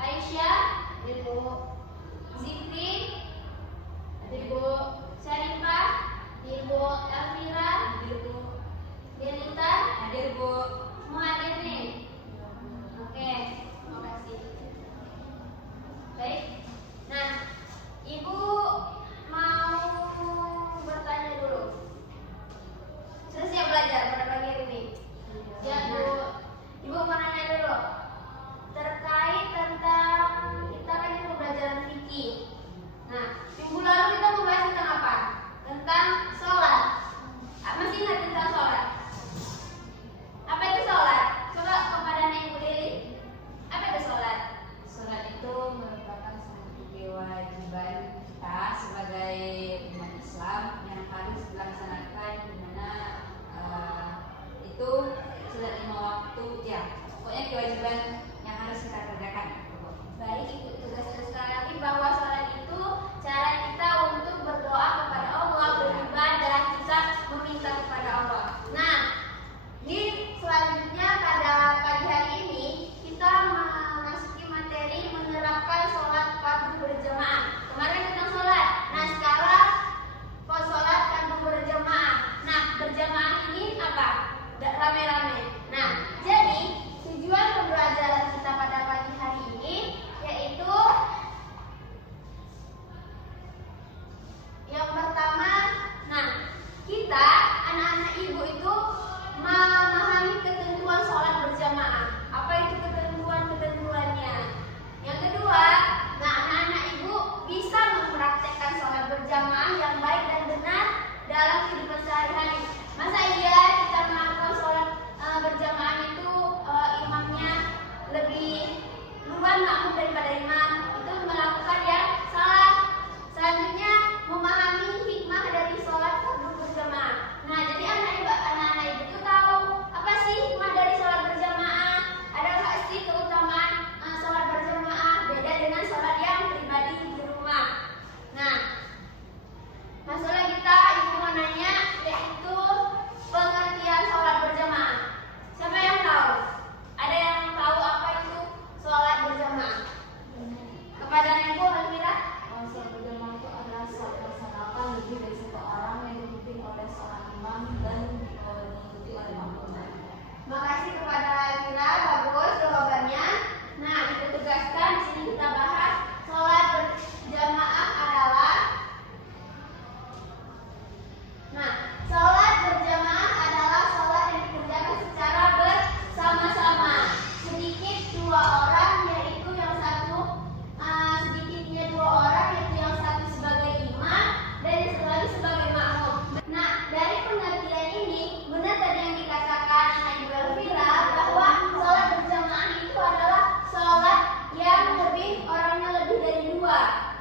Aisyah, ada Ibu Zikri, ada Ibu Syarifah, ada Ibu Elvira, ada Ibu Delita, ada Ibu. Semua hadir nih. Oke, terima kasih. Baik. Nah, Ibu mau bertanya dulu. Sudah siap belajar pada pagi hari ini? Ya, Bu. Ibu mau nanya dulu terkait tentang kita kan ini pembelajaran fikih. Nah, minggu lalu kita membahas tentang apa? Tentang sholat. Masih ingat tentang sholat? Apa itu sholat? Coba kepada Ibu Lili. Apa itu sholat? Sholat itu merupakan suatu kewajiban kita sebagai umat Islam yang harus dilaksanakan, di mana itu sholat 5 waktu, ya pokoknya kewajiban yang harus kita kerjakan. Baik, ikut tugasnya sekali lagi bahwa sholat itu cara kita untuk berdoa kepada Allah, beribadah, kita meminta kepada Allah. Nah, di selanjutnya pada pagi hari ini kita memasuki materi menerapkan sholat fardu berjamaah. Kemarin tentang sholat. Nah, sekarang sholat fardu berjamaah. Nah, berjamaah ini apa? Rame-rame. Nah, jadi tujuan pembelajaran kita pada pagi hari ini yaitu yang pertama, nah kita anak-anak ibu itu memahami ketentuan sholat berjamaah. Apa itu ketentuannya? Yang kedua, nah anak-anak ibu bisa mempraktekkan sholat berjamaah yang baik dan benar dalam kehidupan sehari-hari. Masa iya kita melakukan sholat berjamaah itu imamnya lebih duluan makmum daripada imam, itu melakukan yang salah. Selanjutnya memahami hikmah dari sholat fardu berjamaah. Nah, jadi anak-anak ibu itu tahu apa sih hikmah dari sholat berjamaah? Ada nggak sih keutamaan sholat berjamaah beda dengan sholat yang pribadi di rumah? Nah, masalah kita ibu mau nanya yaitu pengertian sholat berjamaah. Siapa yang tahu? Ada yang tahu apa itu sholat berjamaah? Kepada Ibu Elvira? Sholat berjamaah itu adalah sholat dilaksanakan lebih dari satu orang yang dipimpin oleh seorang imam dan diikuti oleh makmum. Makasih kepada Elvira, bagus jawabannya. Nah, Ibu tegaskan di sini kita bahas sholat berjamaah adalah. Nah, sholat berjamaah adalah sholat yang dikerjakan secara bersama-sama. Sedikit dua orang, yaitu yang satu sedikitnya dua orang, yaitu yang satu sebagai imam dan yang satu lagi sebagai makmum. Nah, dari pengertian ini benar tadi yang dikatakan anak Ibu Elvira bahwa sholat berjamaah itu adalah sholat yang orangnya lebih dari dua.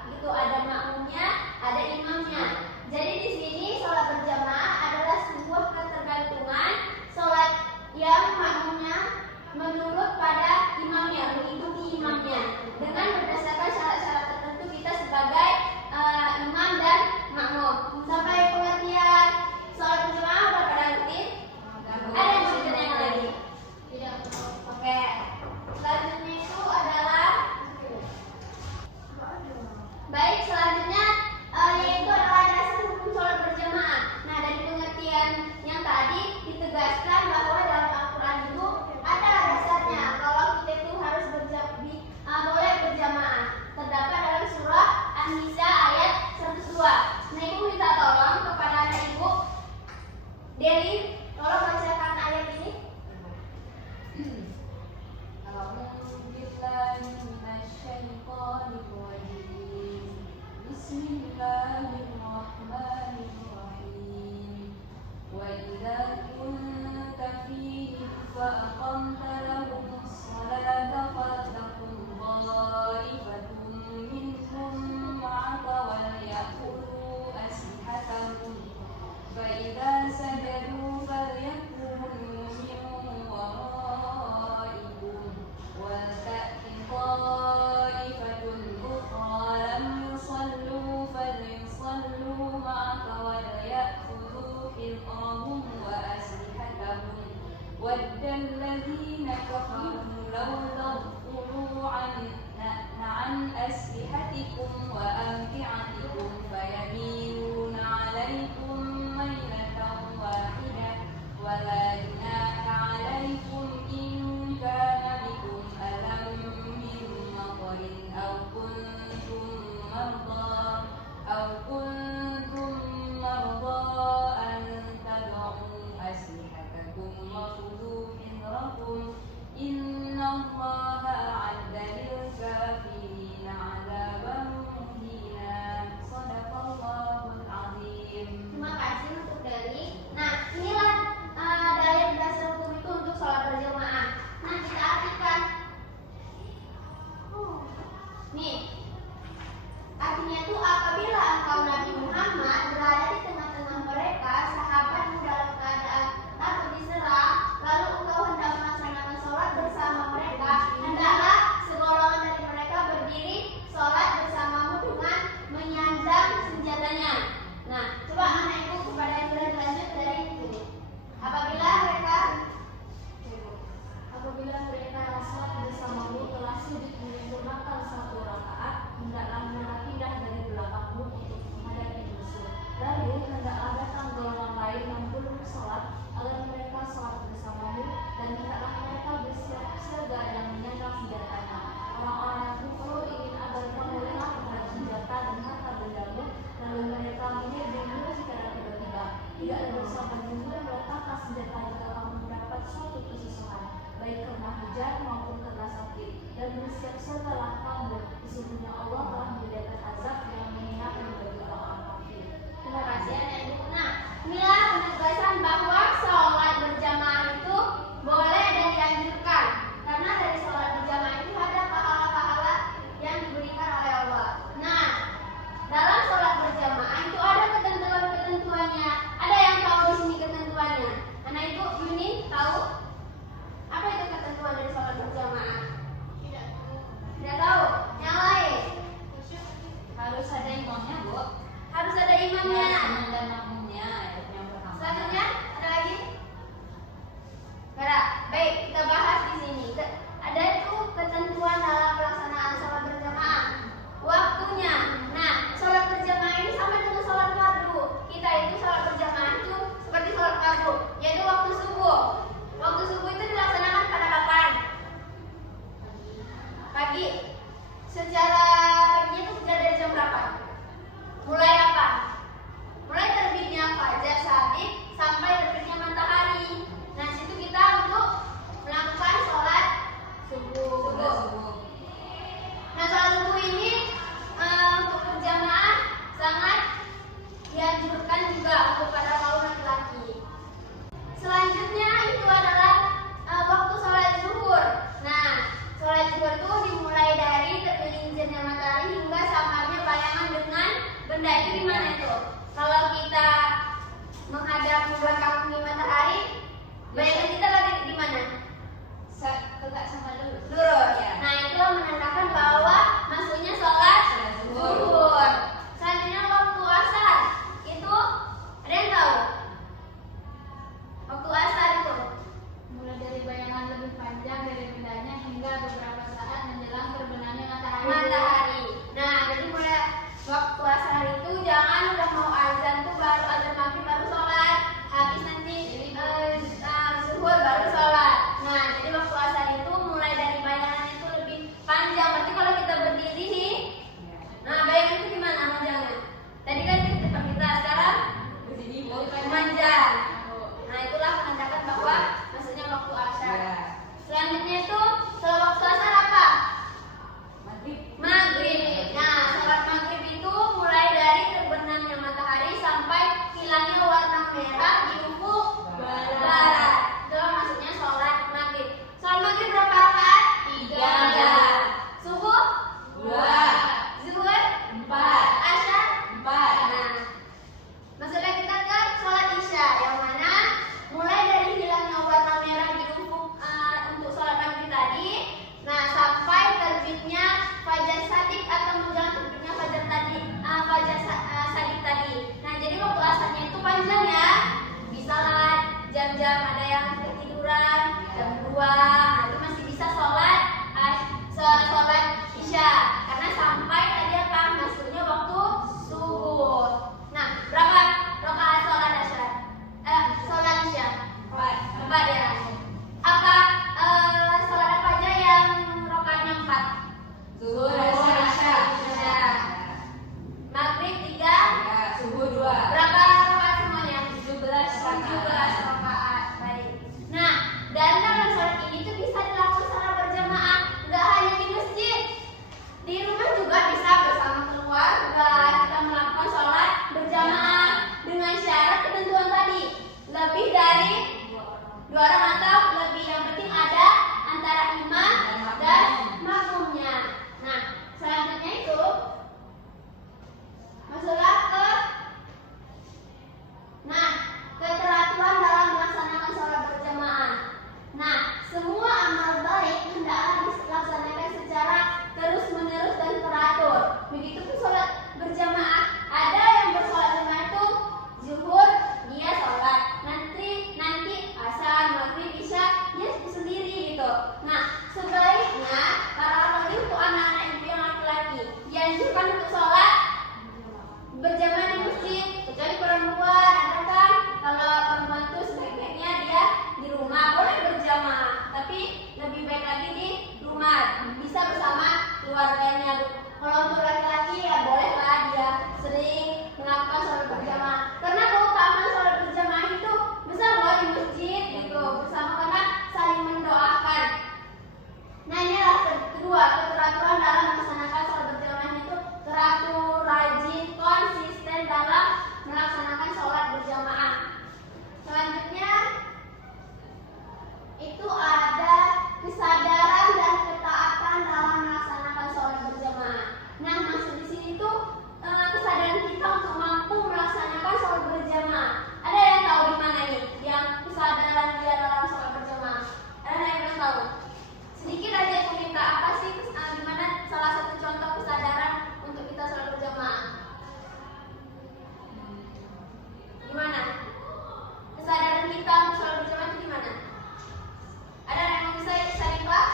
Gitu, ada makmumnya, ada imamnya. Jadi di sini sholat berjamaah adalah sebuah ketergantungan sholat yang makmumnya menurut pada imamnya, mengikuti imamnya dengan berdasarkan syarat-syarat tertentu kita sebagai imam dan makmum. Sampai pengertian sholat berjamaah berapa Dalutin? Ada yang mau ditanya lagi? Tidak. Oke. Selanjutnya itu adalah baik, selanjutnya yaitu adalah dasar hukum sholat berjamaah. Nah, dari pengertian yang tadi ditegaskan bahwa dalam Al-Quran itu ada dasarnya kalau kita itu harus boleh berjamaah. Terdapat dalam surah An-Nisa ayat 102. Nah, Ibu minta tolong kepada anak Ibu Deli, tolong bacakan ayat ini. Bismillahirrahmanirrahim. Wa idza kunta fihim fa aqamta lahumus salata faltaqum ta'ifatun minhum ma'aka wal ya'khudhu aslihatahum fa idza sajadu falyakunu min waraikum wal ta'ti ta'ifatun ukhra lam yusallu falyusallu ma'aka wal ya'khudhu حذرهم وأسلحتهم ود الذين أو كنتم مرضى أن تضعوا أسلحتكم وخذوا حذركم إن الله أعد للكافرين عذابا مهينا. صدق الله العظيم. Terima kasih untuk Dali. Nah, inilah dalil dasar hukum itu untuk sholat berjamaah. Nah, kita artikan. Nih, artinya sering melakukan sholat berjamaah. Karena keutamaan sholat berjamaah itu besar loh di masjid gitu, bersama karena saling mendoakan. Nah inilah kedua, keteraturan dalam melaksanakan sholat berjamaah itu teratur, rajin, konsisten dalam melaksanakan sholat berjamaah. Selanjutnya itu ada kesadaran dan ketaatan dalam melaksanakan sholat berjamaah. Nah maksud di sini tuh kesadaran kita untuk mampu melaksanakan sholat berjamaah. Ada yang tahu di mana nih? Yang kesadaran dia dalam sholat berjamaah. Ada yang tahu? Sedikit aja aku minta apa sih di mana salah satu contoh kesadaran untuk kita sholat berjamaah? Gimana? Kesadaran kita untuk sholat berjamaah itu gimana? Ada yang bisa sharing Pak?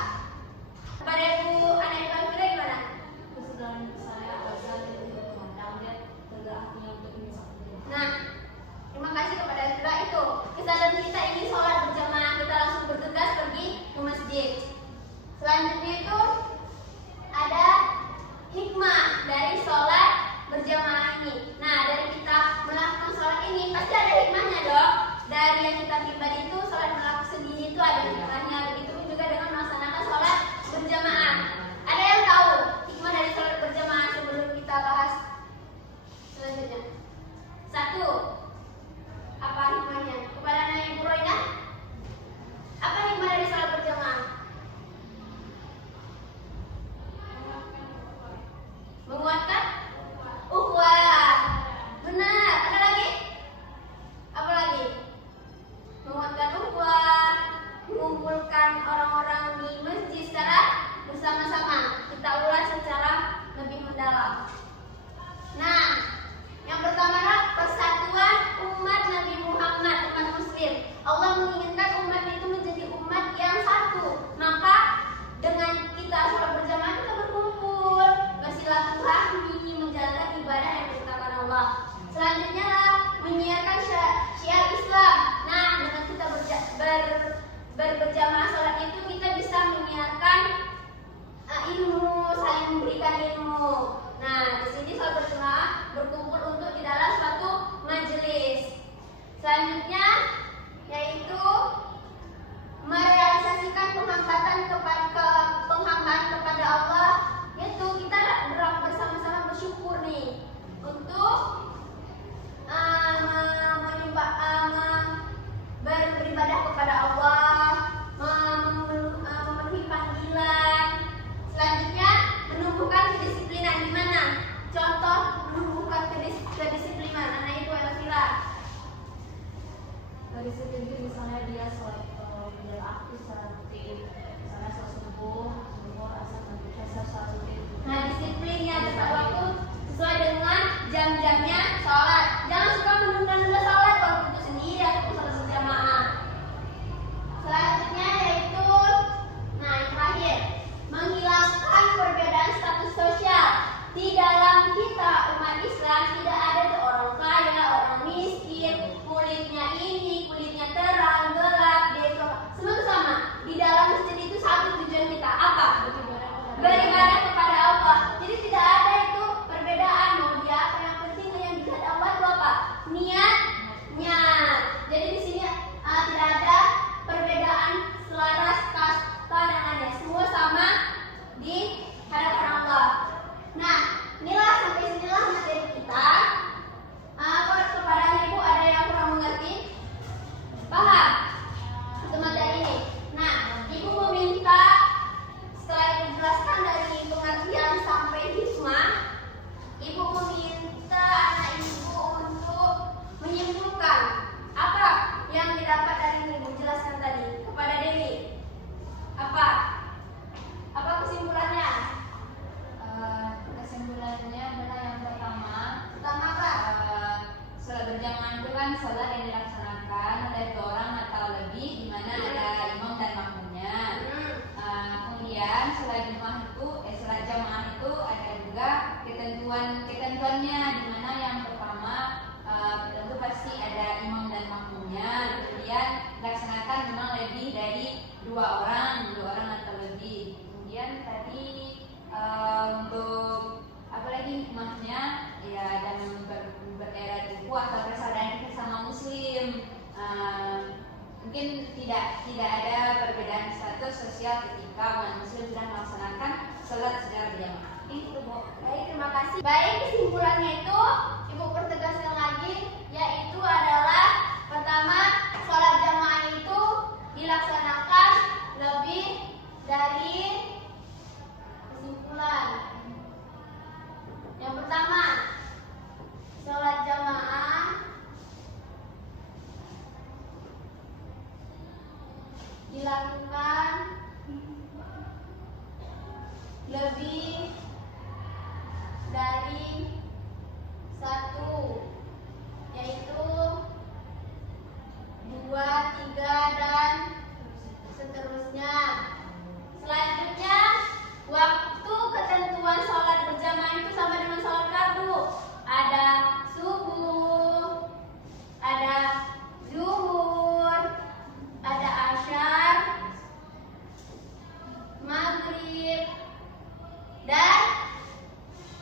Kepada Ibu Ana Fira gimana? Kesadaran saya azan itu memandang dan tegaknya untuk mensaksikan. Nah, terima kasih kepada Fira itu. Kesadaran kita ini sholat berjamaah, kita langsung bergegas pergi ke masjid. Selanjutnya itu ada hikmah dari sholat berjamaah ini. Nah, dari kita melakukan sholat ini pasti ada hikmahnya dong. Dari yang kita pribadi itu sholat melakukan sendiri itu ada hikmahnya. Begitupun juga dengan melaksanakan sholat berjamaah. Ada yang tahu hikmah dari sholat berjamaah sebelum kita bahas selanjutnya? Satu, apa hikmahnya? Kepada Naya Ibu Roina, apa hikmah dari sholat berjamaah? Menguatkan ukhuwah. Benar. Ada lagi? Apa lagi? Menguatkan ukhuwah, mengumpulkan orang-orang di masjid secara bersama-sama. Kita ulas secara lebih mendalam. Nah, yang pertama adalah persatuan umat Nabi Muhammad, umat muslim. Allah menginginkan umat itu menjadi umat yang satu. Maka dengan kita sholat berjamaah kita berkumpul, bersilaturahmi, menjalankan ibadah yang ditetapkan Allah. Selanjutnya menyiarkan syiar Islam. Nah, dengan kita berjamaah sholat itu kita bisa menyiarkan ilmu, saling memberikan ilmu. Nah, di sini sholat berjamaah berkumpul untuk di dalam suatu majelis. Selanjutnya yaitu merealisasikan penghambaan kepada Allah, yaitu kita bersama-sama bersyukur nih untuk beribadah kepada Allah, memenuhi panggilan. Selanjutnya menumbuhkan kedisiplinan. Di mana contoh menumbuhkan kedisiplinan? Anak Ibu Elvira. Disiplin itu misalnya dia sholat biar aktif secara rutin, misalnya sholat subuh, asar, maghrib, isya, sholat rutin. Nah, disiplinnya tepat waktu sesuai dengan jam-jamnya sholat. Jangan suka menunda-nunda sholat waktu itu sendiri atau sholat berjamaah. Selanjutnya yaitu, nah yang terakhir, menghilangkan perbedaan status sosial. Di dalam kita umat Islam tidak ada tuh orang kaya, orang miskin, kulitnya ini, kulitnya terang, gelap, dia itu semua sama. Di dalam masjid itu satu tujuan kita apa? Beribadah kepada Allah. Jadi tidak ada itu perbedaan mau dia apa, yang penting yang dilihat Allah itu apa? Niatnya. Jadi di sini tidak ada perbedaan selaras kasta dan lainnya. Semua sama di hadapan Allah. Nah, inilah sampai sinilah materi kita. Kepada Ibu ada yang kurang mengerti? Paham? Untuk materi ini. Nah, Ibu meminta setelah Ibu jelaskan dari pengertian sampai hikmah, Ibu meminta anak Ibu untuk menyimpulkan apa yang didapat dari ini. Ibu jelaskan tadi kepada Dewi. Apa kesimpulannya? Kesimpulannya adalah yang pertama apa? Sholat berjamaah itu kan sholat yang dilaksanakan oleh 2 orang atau lebih, di mana ada imam dan makmumnya. Kemudian sholat jamaah itu ada juga ketentuannya, di mana yang pertama tentu pasti ada imam dan makmumnya. Kemudian dilaksanakan memang lebih dari 2 orang atau lebih. Kemudian tadi untuk apa lagi hikmahnya ya, dan Baik, kesimpulannya itu Ibu pertegaskan lagi, yaitu adalah pertama, sholat jamaah itu dilaksanakan lebih dari kesimpulan. Yang pertama, sholat jamaah dilakukan lebih dari satu, yaitu 2, 3, dan seterusnya. Selanjutnya, waktu ketentuan sholat berjamaah itu sama dengan sholat fardu. Ada subuh, ada zuhur, ada asyar, maghrib, dan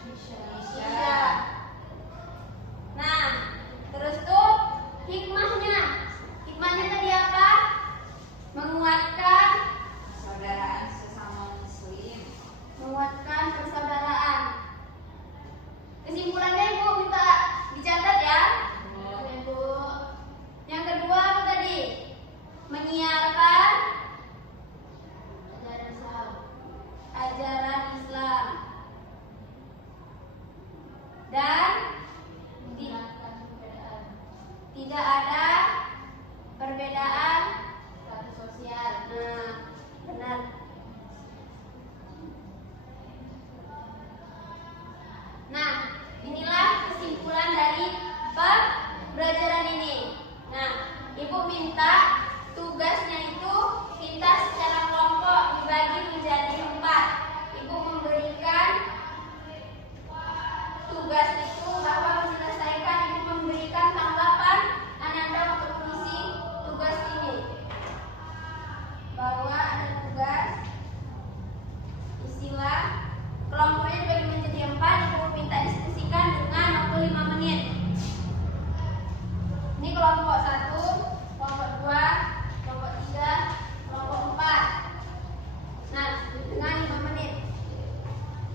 isya. Nah, terus tuh hikmahnya. Hikmahnya tadi apa? Menguatkan Persaudaraan sesama muslim. menguatkan persaudaraan. Kesimpulannya Ibu minta dicatat ya. Ibu. Yang kedua apa tadi? Menyiarkan ajaran Islam dan tidak ada perbedaan status sosial. Nah, benar. Nah, inilah kesimpulan dari pembelajaran ini. Nah, Ibu minta tugasnya itu kita secara kelompok dibagi menjadi 4. Ibu memberikan tugas itu bahwa menyelesaikan, Ibu memberikan tanggapan Ananda untuk mengisi tugas ini. Bahwa ada tugas, isilah kelompoknya dibagi menjadi 4. Ibu minta diskusikan dengan waktu 5 menit. Ini kelompok 1, kelompok 2, kelompok 3, kelompok 4. Nah, dengan 5 menit.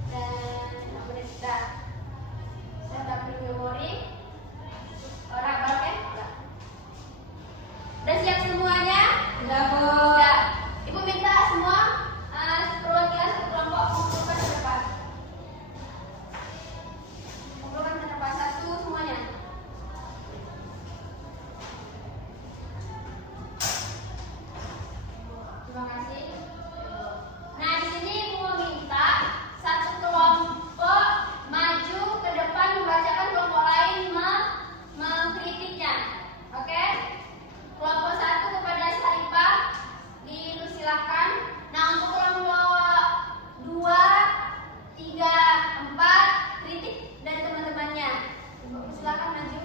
Dan 5 menit sudah. Saya dapat memori. Orang oke? Udah siap semuanya? Sudah, Bu. Udah. Ibu minta semua perwakilan satu kelompok mengumpulkan ke depan. Mengumpulkan ke depan satu semuanya. Terima kasih. Nah, di sini Ibu meminta satu kelompok maju ke depan membacakan kelompok lain mengkritiknya. Oke? Kelompok 1 kepada Syarifah dipersilakan. Nah, untuk kelompok 2, 3, 4 kritik dari teman-temannya. Silakan maju.